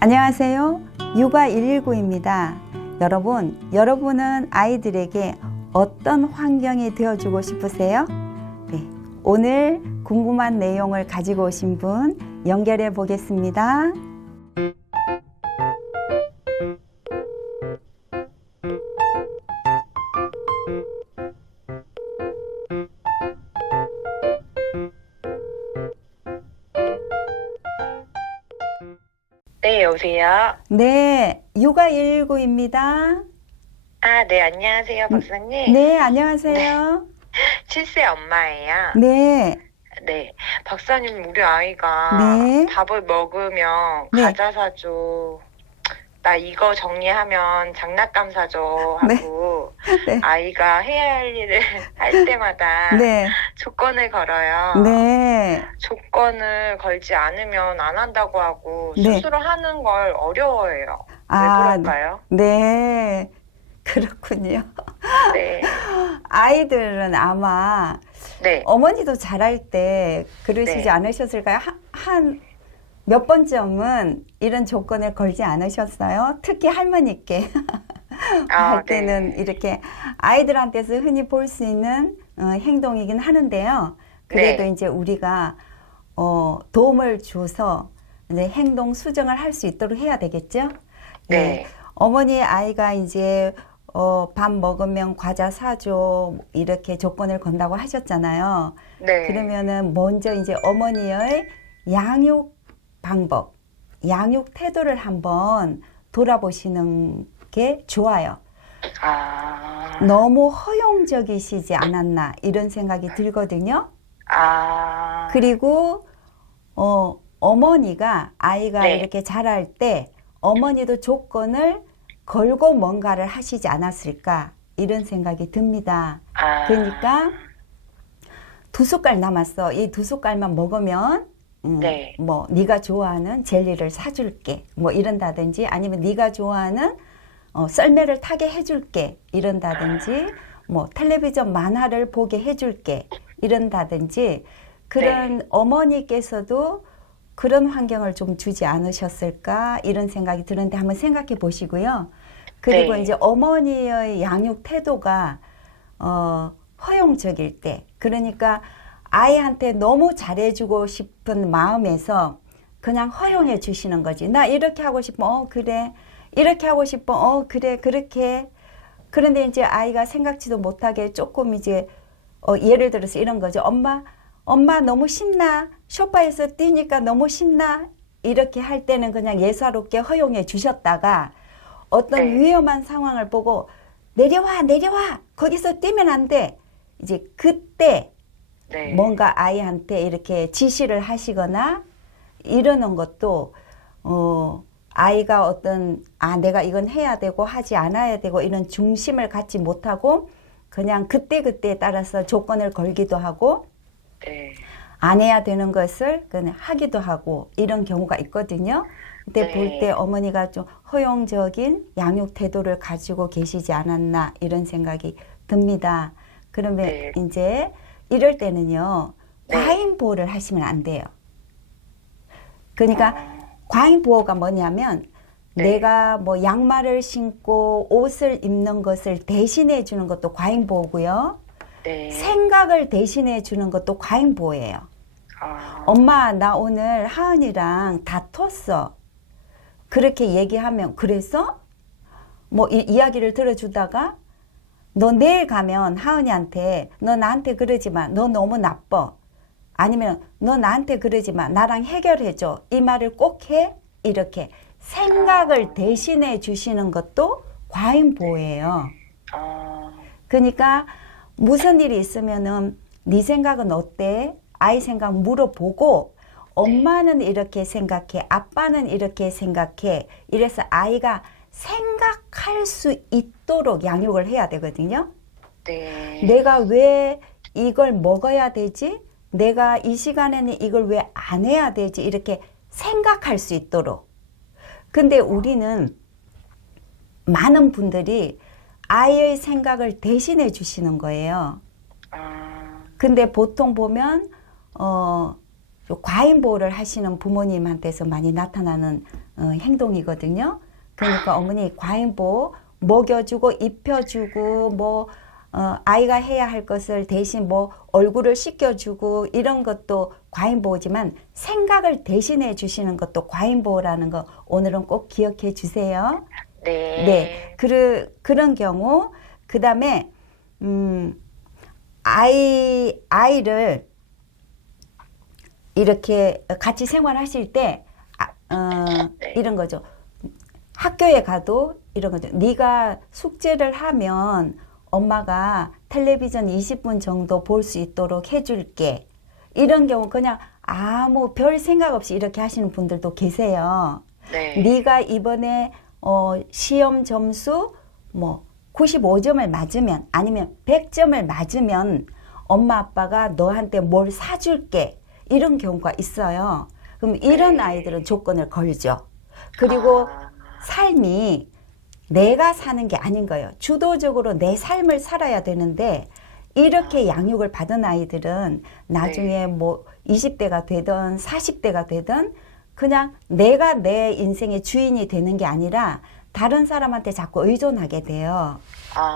안녕하세요. 육아 119입니다. 여러분은 아이들에게 어떤 환경이 되어주고 싶으세요? 네, 오늘 궁금한 내용을 가지고 오신 분 연결해 보겠습니다. 네, 여보세요? 네, 육아 119입니다. 네, 안녕하세요, 박사님. 네, 안녕하세요. 7세 엄마예요. 네, 네, 박사님, 우리 아이가 네. 밥을 먹으면 네. 과자 사줘. 나 이거 정리하면 장난감 사줘. 네. 하고 네. 아이가 해야 할 일을 할 때마다 네, 조건을 걸어요. 네, 조건을 걸지 않으면 안 한다고 하고 네. 스스로 하는 걸 어려워해요. 왜 아, 그럴까요? 네, 그렇군요. 네, 아이들은 아마 네, 어머니도 잘할 때 그러시지 네. 않으셨을까요? 한 몇 번쯤은 이런 조건을 걸지 않으셨어요? 특히 할머니께 할 때는 네. 이렇게 아이들한테서 흔히 볼 수 있는 행동이긴 하는데요. 그래도 네. 이제 우리가 도움을 줘서 이제 행동 수정을 할 수 있도록 해야 되겠죠? 예. 네. 어머니 아이가 이제 밥 먹으면 과자 사줘 이렇게 조건을 건다고 하셨잖아요. 네. 그러면은 먼저 이제 어머니의 양육 방법, 양육 태도를 한번 돌아보시는 게 좋아요. 너무 허용적이시지 않았나 이런 생각이 들거든요. 그리고 어머니가 아이가 네. 이렇게 자랄 때 어머니도 조건을 걸고 뭔가를 하시지 않았을까 이런 생각이 듭니다. 그러니까 2숟갈 남았어. 이 2숟갈만 먹으면 네. 뭐 네가 좋아하는 젤리를 사줄게. 뭐 이런다든지 아니면 네가 좋아하는 썰매를 타게 해줄게. 이런다든지 뭐 텔레비전 만화를 보게 해줄게. 이런다든지 그런 어머니께서도 그런 환경을 좀 주지 않으셨을까 이런 생각이 드는데 한번 생각해 보시고요. 그리고 네. 이제 어머니의 양육 태도가 허용적일 때, 그러니까 아이한테 너무 잘해주고 싶은 마음에서 그냥 허용해 주시는 거지. 나 이렇게 하고 싶어. 그래. 이렇게 하고 싶어. 그래. 그렇게. 그런데 이제 아이가 생각지도 못하게 조금 이제 예를 들어서 이런 거죠. 엄마 너무 신나. 소파에서 뛰니까 너무 신나. 이렇게 할 때는 그냥 예사롭게 허용해 주셨다가 어떤 네. 위험한 상황을 보고 내려와. 거기서 뛰면 안 돼. 이제 그때 네. 뭔가 아이한테 이렇게 지시를 하시거나 이러는 것도 아이가 어떤 내가 이건 해야 되고 하지 않아야 되고 이런 중심을 갖지 못하고 그냥 그때그때에 따라서 조건을 걸기도 하고 네. 안 해야 되는 것을 그냥 하기도 하고 이런 경우가 있거든요. 근데 네. 볼 때 어머니가 좀 허용적인 양육 태도를 가지고 계시지 않았나 이런 생각이 듭니다. 그러면 네. 이제 이럴 때는요, 네. 과잉보호를 하시면 안 돼요. 그러니까 과잉보호가 뭐냐면 네. 내가 뭐 양말을 신고 옷을 입는 것을 대신해 주는 것도 과잉보호고요. 네. 생각을 대신해 주는 것도 과잉보호예요. 엄마, 나 오늘 하은이랑 다퉜어. 그렇게 얘기하면, 그래서? 뭐 이야기를 들어주다가 너 내일 가면 하은이한테 너 나한테 그러지 마. 너 너무 나빠. 아니면 너 나한테 그러지 마. 나랑 해결해줘. 이 말을 꼭 해. 이렇게 생각을 대신해 주시는 것도 과잉보호예요. 그러니까 무슨 일이 있으면은 네 생각은 어때? 아이 생각 물어보고 엄마는 이렇게 생각해. 아빠는 이렇게 생각해. 이래서 아이가 생각할 수 있도록 양육을 해야 되거든요. 네. 내가 왜 이걸 먹어야 되지? 내가 이 시간에는 이걸 왜 안 해야 되지? 이렇게 생각할 수 있도록. 근데 우리는 많은 분들이 아이의 생각을 대신해 주시는 거예요. 근데 보통 보면 요 과잉보호를 하시는 부모님한테서 많이 나타나는 행동이거든요. 그러니까 어머니 과잉보호 먹여주고 입혀주고 뭐 아이가 해야 할 것을 대신 뭐 얼굴을 씻겨주고 이런 것도 과잉보호지만 생각을 대신해 주시는 것도 과잉보호라는 거 오늘은 꼭 기억해 주세요. 네. 네. 그런 경우 그다음에 아이를 이렇게 같이 생활하실 때 네. 이런 거죠. 학교에 가도 이런 거죠. 네가 숙제를 하면 엄마가 텔레비전 20분 정도 볼 수 있도록 해줄게. 이런 경우 그냥 아무 별 생각 없이 이렇게 하시는 분들도 계세요. 네. 네가 이번에 시험 점수 뭐 95점을 맞으면 아니면 100점을 맞으면 엄마 아빠가 너한테 뭘 사줄게. 이런 경우가 있어요. 그럼 이런 아이들은 조건을 걸죠. 그리고 삶이 내가 사는 게 아닌 거예요. 주도적으로 내 삶을 살아야 되는데 이렇게 양육을 받은 아이들은 나중에 뭐 20대가 되든 40대가 되든 그냥 내가 내 인생의 주인이 되는 게 아니라 다른 사람한테 자꾸 의존하게 돼요.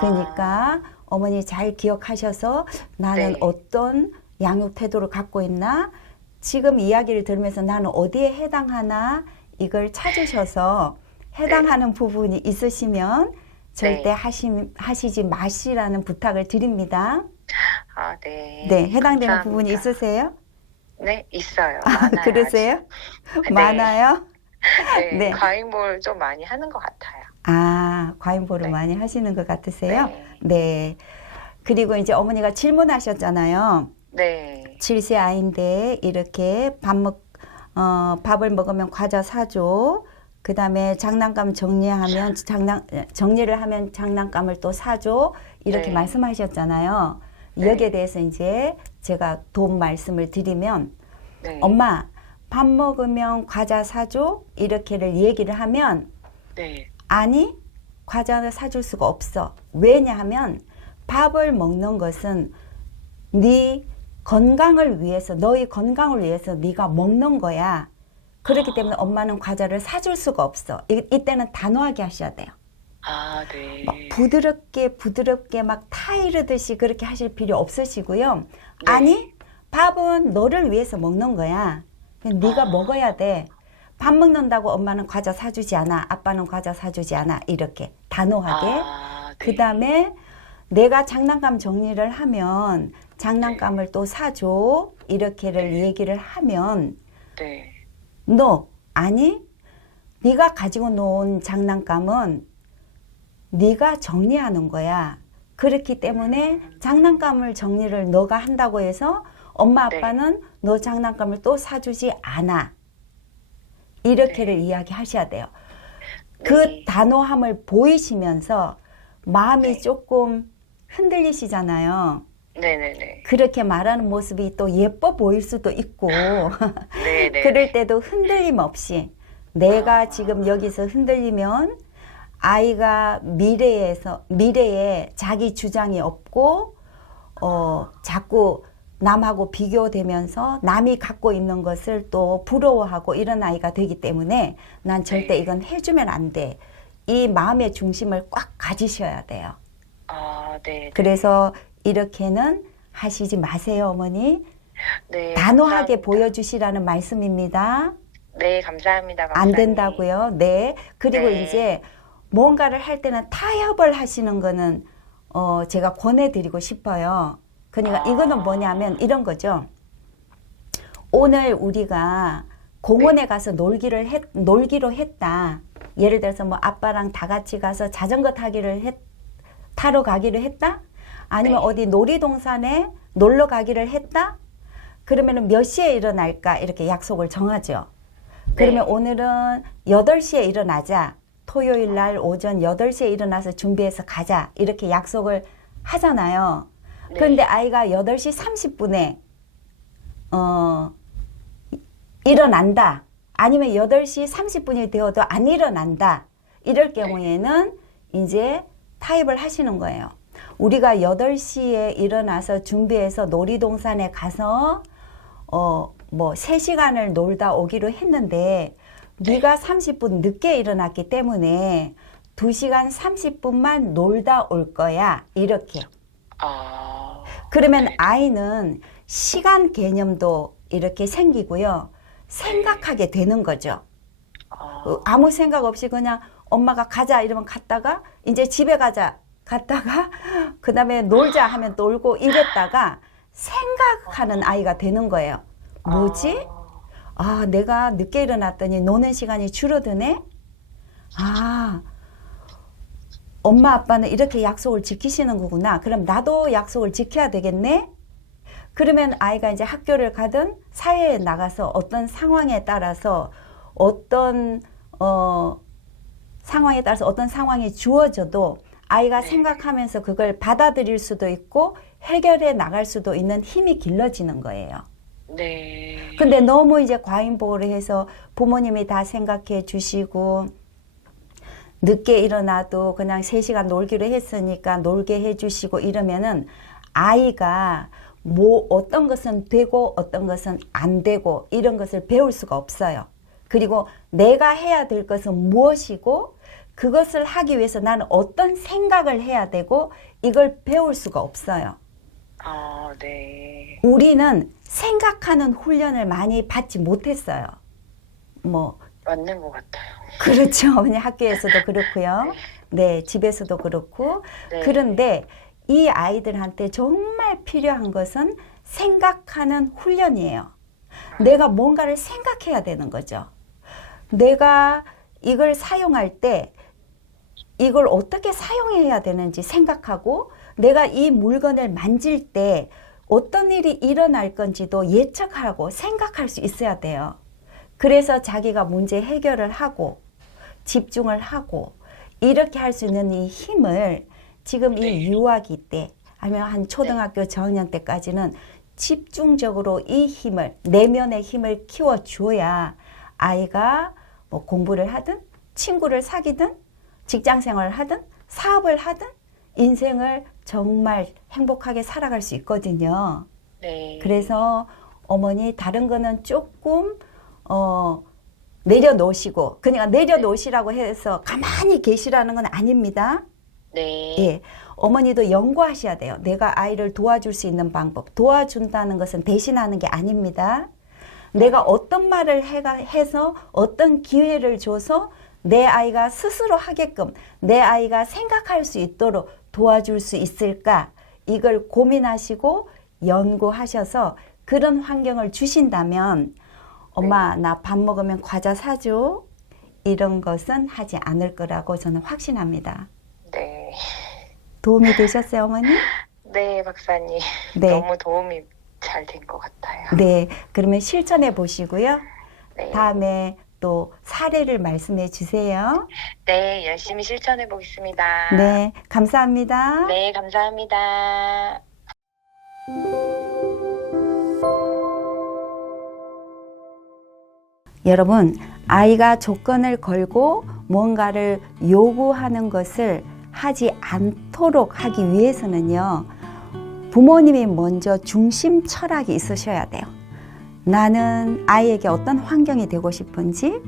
그러니까 어머니 잘 기억하셔서 나는 어떤 양육 태도를 갖고 있나? 지금 이야기를 들으면서 나는 어디에 해당하나? 이걸 찾으셔서 해당하는 부분이 있으시면 절대 하시지 마시라는 부탁을 드립니다. 네. 네, 해당되는 감사합니다. 부분이 있으세요? 네, 있어요. 많아요. 그러세요? 네. 많아요? 네. 네. 과잉보호를 좀 많이 하는 것 같아요. 과잉보호를 네. 많이 하시는 것 같으세요? 네. 네. 그리고 이제 어머니가 질문하셨잖아요. 네. 7세 아이인데 이렇게 밥을 먹으면 과자 사줘. 그 다음에 장난감 정리를 하면 장난감을 또 사줘. 이렇게 네. 말씀하셨잖아요. 네. 여기에 대해서 이제 제가 도움 말씀을 드리면 네. 엄마 밥 먹으면 과자 사줘. 이렇게를 얘기를 하면 네. 아니 과자를 사줄 수가 없어. 왜냐하면 밥을 먹는 것은 네 건강을 위해서 너희 건강을 위해서 네가 먹는 거야. 그렇기 때문에 엄마는 과자를 사줄 수가 없어. 이때는 단호하게 하셔야 돼요. 네. 부드럽게 막 타이르듯이 그렇게 하실 필요 없으시고요. 네. 아니 밥은 너를 위해서 먹는 거야. 네가 먹어야 돼. 밥 먹는다고 엄마는 과자 사주지 않아. 아빠는 과자 사주지 않아. 이렇게 단호하게. 네. 그 다음에 내가 장난감 정리를 하면 장난감을 또 사줘. 이렇게를 얘기를 하면 네. 아니 네가 가지고 놓은 장난감은 네가 정리하는 거야. 그렇기 때문에 장난감을 정리를 너가 한다고 해서 엄마 아빠는 너 장난감을 또 사주지 않아. 이렇게를 이야기하셔야 돼요. 그 단호함을 보이시면서 마음이 조금 흔들리시잖아요. 네네네. 그렇게 말하는 모습이 또 예뻐 보일 수도 있고 네네. 그럴 때도 흔들림 없이 내가 지금 여기서 흔들리면 아이가 미래에 자기 주장이 없고 자꾸 남하고 비교되면서 남이 갖고 있는 것을 또 부러워하고 이런 아이가 되기 때문에 난 절대 이건 해주면 안 돼. 이 마음의 중심을 꽉 가지셔야 돼요. 네. 그래서 이렇게는 하시지 마세요, 어머니. 네. 단호하게 감사합니다. 보여주시라는 말씀입니다. 네, 감사합니다. 안 박사님. 된다고요. 네. 그리고 네. 이제 뭔가를 할 때는 타협을 하시는 거는 제가 권해드리고 싶어요. 그러니까 이거는 뭐냐면 이런 거죠. 오늘 우리가 공원에 가서 놀기로 했다. 예를 들어서 뭐 아빠랑 다 같이 가서 자전거 타러 가기로 했다. 아니면 어디 놀이동산에 놀러 가기를 했다. 그러면은 몇 시에 일어날까 이렇게 약속을 정하죠. 그러면 오늘은 8시에 일어나자. 토요일 날 오전 8시에 일어나서 준비해서 가자. 이렇게 약속을 하잖아요. 그런데 아이가 8시 30분에 일어난다. 아니면 8시 30분이 되어도 안 일어난다. 이럴 경우에는 이제 타협을 하시는 거예요. 우리가 8시에 일어나서 준비해서 놀이동산에 가서 뭐 3시간을 놀다 오기로 했는데 네가 30분 늦게 일어났기 때문에 2시간 30분만 놀다 올 거야. 이렇게. 그러면 아이는 시간 개념도 이렇게 생기고요. 생각하게 되는 거죠. 아무 생각 없이 그냥 엄마가 가자 이러면 갔다가 이제 집에 가자 갔다가 그 다음에 놀자 하면 놀고 이랬다가 생각하는 아이가 되는 거예요. 뭐지? 아, 내가 늦게 일어났더니 노는 시간이 줄어드네? 아, 엄마 아빠는 이렇게 약속을 지키시는 거구나. 그럼 나도 약속을 지켜야 되겠네? 그러면 아이가 이제 학교를 가든 사회에 나가서 어떤 상황에 따라서 어떤 상황에 따라서 어떤 상황이 주어져도 아이가 생각하면서 그걸 받아들일 수도 있고 해결해 나갈 수도 있는 힘이 길러지는 거예요. 네. 근데 너무 이제 과잉보호를 해서 부모님이 다 생각해 주시고 늦게 일어나도 그냥 3시간 놀기로 했으니까 놀게 해 주시고 이러면은 아이가 뭐 어떤 것은 되고 어떤 것은 안 되고 이런 것을 배울 수가 없어요. 그리고 내가 해야 될 것은 무엇이고 그것을 하기 위해서 나는 어떤 생각을 해야 되고 이걸 배울 수가 없어요. 네. 우리는 생각하는 훈련을 많이 받지 못했어요. 뭐 맞는 것 같아요. 그렇죠. 그냥 학교에서도 그렇고요. 네, 집에서도 그렇고. 네. 그런데 이 아이들한테 정말 필요한 것은 생각하는 훈련이에요. 내가 뭔가를 생각해야 되는 거죠. 내가 이걸 사용할 때 이걸 어떻게 사용해야 되는지 생각하고 내가 이 물건을 만질 때 어떤 일이 일어날 건지도 예측하고 생각할 수 있어야 돼요. 그래서 자기가 문제 해결을 하고 집중을 하고 이렇게 할 수 있는 이 힘을 지금 이 유아기 때 아니면 한 초등학교 저학년 때까지는 집중적으로 이 힘을 내면의 힘을 키워줘야 아이가 뭐 공부를 하든 친구를 사귀든 직장생활을 하든 사업을 하든 인생을 정말 행복하게 살아갈 수 있거든요. 네. 그래서 어머니 다른 거는 조금 내려놓으시고 그냥 내려놓으시라고 해서 가만히 계시라는 건 아닙니다. 네. 예, 어머니도 연구하셔야 돼요. 내가 아이를 도와줄 수 있는 방법. 도와준다는 것은 대신하는 게 아닙니다. 내가 어떤 말을 해서 어떤 기회를 줘서 내 아이가 스스로 하게끔 내 아이가 생각할 수 있도록 도와줄 수 있을까? 이걸 고민하시고 연구하셔서 그런 환경을 주신다면 엄마 나 밥 먹으면 과자 사줘. 이런 것은 하지 않을 거라고 저는 확신합니다. 네. 도움이 되셨어요, 어머니? 네, 박사님. 네. 너무 도움이 잘 된 것 같아요. 네, 그러면 실천해 보시고요. 네. 다음에 또 사례를 말씀해 주세요. 네, 열심히 실천해 보겠습니다. 네, 감사합니다. 네, 감사합니다. 여러분, 아이가 조건을 걸고 뭔가를 요구하는 것을 하지 않도록 하기 위해서는요, 부모님이 먼저 중심 철학이 있으셔야 돼요. 나는 아이에게 어떤 환경이 되고 싶은지,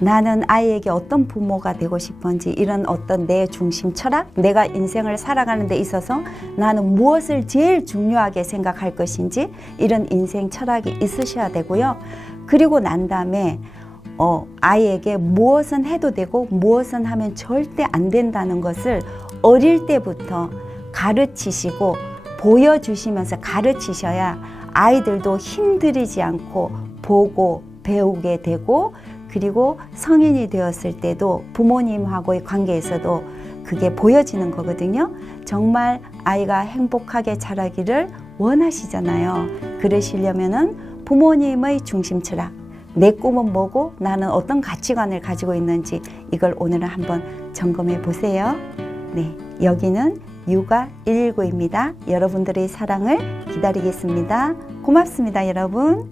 나는 아이에게 어떤 부모가 되고 싶은지, 이런 어떤 내 중심 철학, 내가 인생을 살아가는 데 있어서 나는 무엇을 제일 중요하게 생각할 것인지, 이런 인생 철학이 있으셔야 되고요. 그리고 난 다음에 아이에게 무엇은 해도 되고 무엇은 하면 절대 안 된다는 것을 어릴 때부터 가르치시고 보여주시면서 가르치셔야 아이들도 힘들이지 않고 보고 배우게 되고, 그리고 성인이 되었을 때도 부모님하고의 관계에서도 그게 보여지는 거거든요. 정말 아이가 행복하게 자라기를 원하시잖아요. 그러시려면은 부모님의 중심 철학, 내 꿈은 뭐고 나는 어떤 가치관을 가지고 있는지 이걸 오늘은 한번 점검해 보세요. 네, 여기는 육아 119입니다. 여러분들의 사랑을 기다리겠습니다. 고맙습니다, 여러분.